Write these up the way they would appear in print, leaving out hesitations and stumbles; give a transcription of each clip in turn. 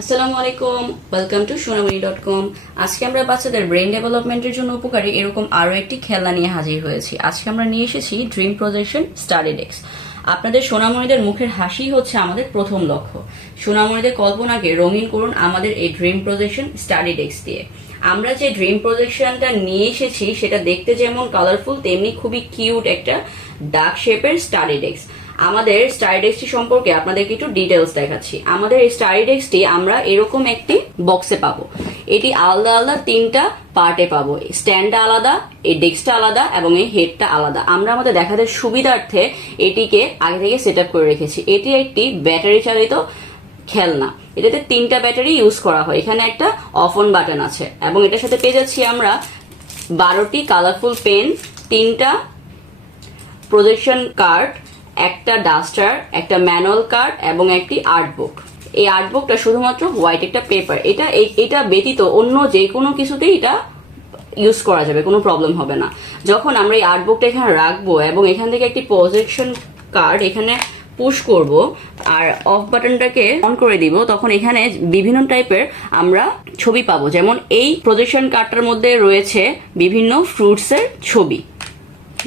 আসসালামু আলাইকুম, welcome to সোনামণি.com। আজকে আমরা বাচ্চাদের ব্রেন ডেভেলপমেন্টের জন্য উপকারী এরকম আরো একটি খেলনা নিয়ে হাজির হয়েছি। আজকে আমরা নিয়ে এসেছি ড্রিম প্রজেকশন স্টাডি ডেস্ক। আপনাদের সোনামণিদের মুখের হাসি হচ্ছে আমাদের প্রথম লক্ষ্য। সোনামণিদের কল্পনাকে রঙিন করুন আমাদের এই ড্রিম প্রজেকশন স্টাডি ডেস্ক দিয়ে। আমরা যে ড্রিম প্রজেকশনটা নিয়ে এসেছি সেটা দেখতে যেমন কালারফুল তেমনি খুবই কিউট একটা ডার্ক শেপের স্টাডি ডেস্ক। আমাদের স্টাডি ডেস্কটি সম্পর্কে আপনাদেরকে একটু ডিটেলস দেখাচ্ছি। আমাদের এই স্টাডি ডেস্কটি আমরা এরকম একটি বক্সে পাবো। এটি আলাদা আলাদা তিনটা পার্টে পাবো। স্ট্যান্ডটা আলাদা, এই ডেস্কটা আলাদা এবং এই হেডটা আলাদা। আমরা আমাদের দেখাদের সুবিধার্থে এটিকে আগে থেকে সেট আপ করে রেখেছি। এটি একটি ব্যাটারি চালিত খেলনা। এটাতে তিনটা ব্যাটারি ইউজ করা হয়। এখানে একটা অফ অন বাটন আছে এবং এটার সাথে পেয়ে যাচ্ছি আমরা 12টি কালারফুল পেন, তিনটা প্রজেকশন কার্ড, একটা ডাস্টার, একটা ম্যানুয়াল কার্ড এবং একটি আর্ট বুক। এই আর্ট বুকটা শুধুমাত্র হোয়াইট একটা পেপার। এটা ব্যতীত অন্য যে কোনো কিছুতেই এটা ইউজ করা যাবে, কোনো প্রবলেম হবে না। যখন আমরা এই আর্ট বুকটা এখানে রাখবো এবং এখান থেকে একটি প্রজেকশন কার্ড এখানে পুশ করব আর অফ বাটনটাকে অন করে দিব, তখন এখানে বিভিন্ন টাইপের আমরা ছবি পাবো। যেমন এই প্রজেকশন কার্ডটার মধ্যে রয়েছে বিভিন্ন ফ্রুটসের ছবি,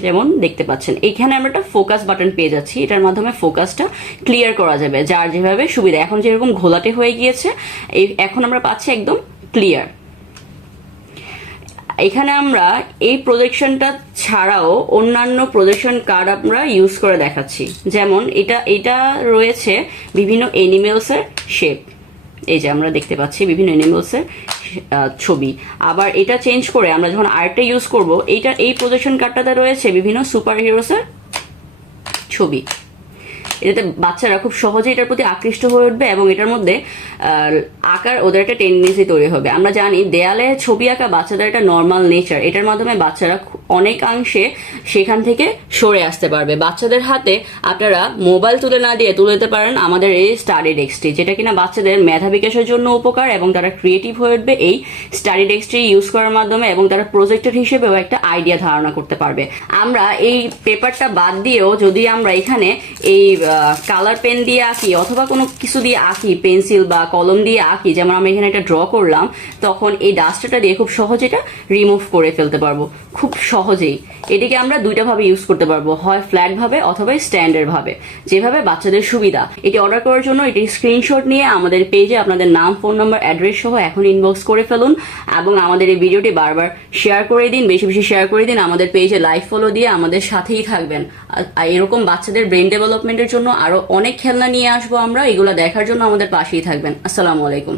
যেমন দেখতে পাচ্ছেন। এখানে আমরা একটা ফোকাস বাটন পেয়ে যাচ্ছি, এটার মাধ্যমে ফোকাসটা ক্লিয়ার করা যাবে যার যেভাবে সুবিধা। এখন যেরকম ঘোলাটে হয়ে গিয়েছে, এখন আমরা পাচ্ছি একদম ক্লিয়ার। এখানে আমরা এই প্রজেকশনটা ছাড়াও অন্যান্য প্রজেকশন কার্ড আমরা ইউজ করে দেখাচ্ছি। যেমন এটা রয়েছে বিভিন্ন এনিমেলসের শেপ। এই যে আমরা দেখতে পাচ্ছি বিভিন্ন এনিমেলসের ছবি। আবার এটা চেঞ্জ করে আমরা যখন আর্টটা ইউজ করব, এই প্রজেকশন কার্ডটাতে রয়েছে বিভিন্ন সুপার হিরোসের ছবি। এটাতে বাচ্চারা খুব সহজে এটার প্রতি আকৃষ্ট হয়ে উঠবে এবং এটার মধ্যে আঁকার ওদের একটা টেন্ডেন্সি তৈরি হবে। আমরা জানি দেয়ালে ছবি আঁকা বাচ্চাদের একটা নর্মাল নেচার। এটার মাধ্যমে বাচ্চারা অনেকাংশে সেখান থেকে সরে আসতে পারবে। বাচ্চাদের হাতে আপনারা মোবাইল তুলে না দিয়ে তুলে দিতে পারেন আমাদের এই স্টাডি ডেস্কটি, যেটা কিনা বাচ্চাদের মেধা বিকাশের জন্য উপকার এবং তারা ক্রিয়েটিভ হয়ে উঠবে এই স্টাডি ডেস্কটি ইউজ করার মাধ্যমে এবং তারা প্রজেক্টর হিসেবেও একটা আইডিয়া ধারণা করতে পারবে। আমরা এই পেপারটা বাদ দিয়েও যদি আমরা এখানে এই কালার পেন দিয়ে আঁকি অথবা কোনো কিছু দিয়ে আঁকি, পেন্সিল বা কলম দিয়ে আঁকি, যেমন আমরা এখানে একটা ড্র করলাম, তখন এই ডাস্টারটা দিয়ে খুব সহজে এটা রিমুভ করে ফেলতে পারবো খুব সহজেই। এটিকে আমরা দুইটা ভাবে ইউজ করতে পারবো, হয় ফ্ল্যাট ভাবে অথবা স্ট্যান্ডার্ড ভাবে, যেভাবে বাচ্চাদের সুবিধা। এটি অর্ডার করার জন্য এটি স্ক্রিনশট নিয়ে আমাদের পেজে আপনাদের নাম, ফোন নাম্বার, অ্যাড্রেস সহ এখন ইনবক্স করে ফেলুন এবং আমাদের এই ভিডিওটি বারবার শেয়ার করে দিন, বেশি বেশি শেয়ার করে দিন। আমাদের পেজে লাইক ফলো দিয়ে আমাদের সাথেই থাকবেন। আর এরকম বাচ্চাদের ব্রেন ডেভেলপমেন্টের জন্য আরো অনেক খেলনা নিয়ে আসবো আমরা। এগুলো দেখার জন্য আমাদের পাশেই থাকবেন। আসসালামু আলাইকুম।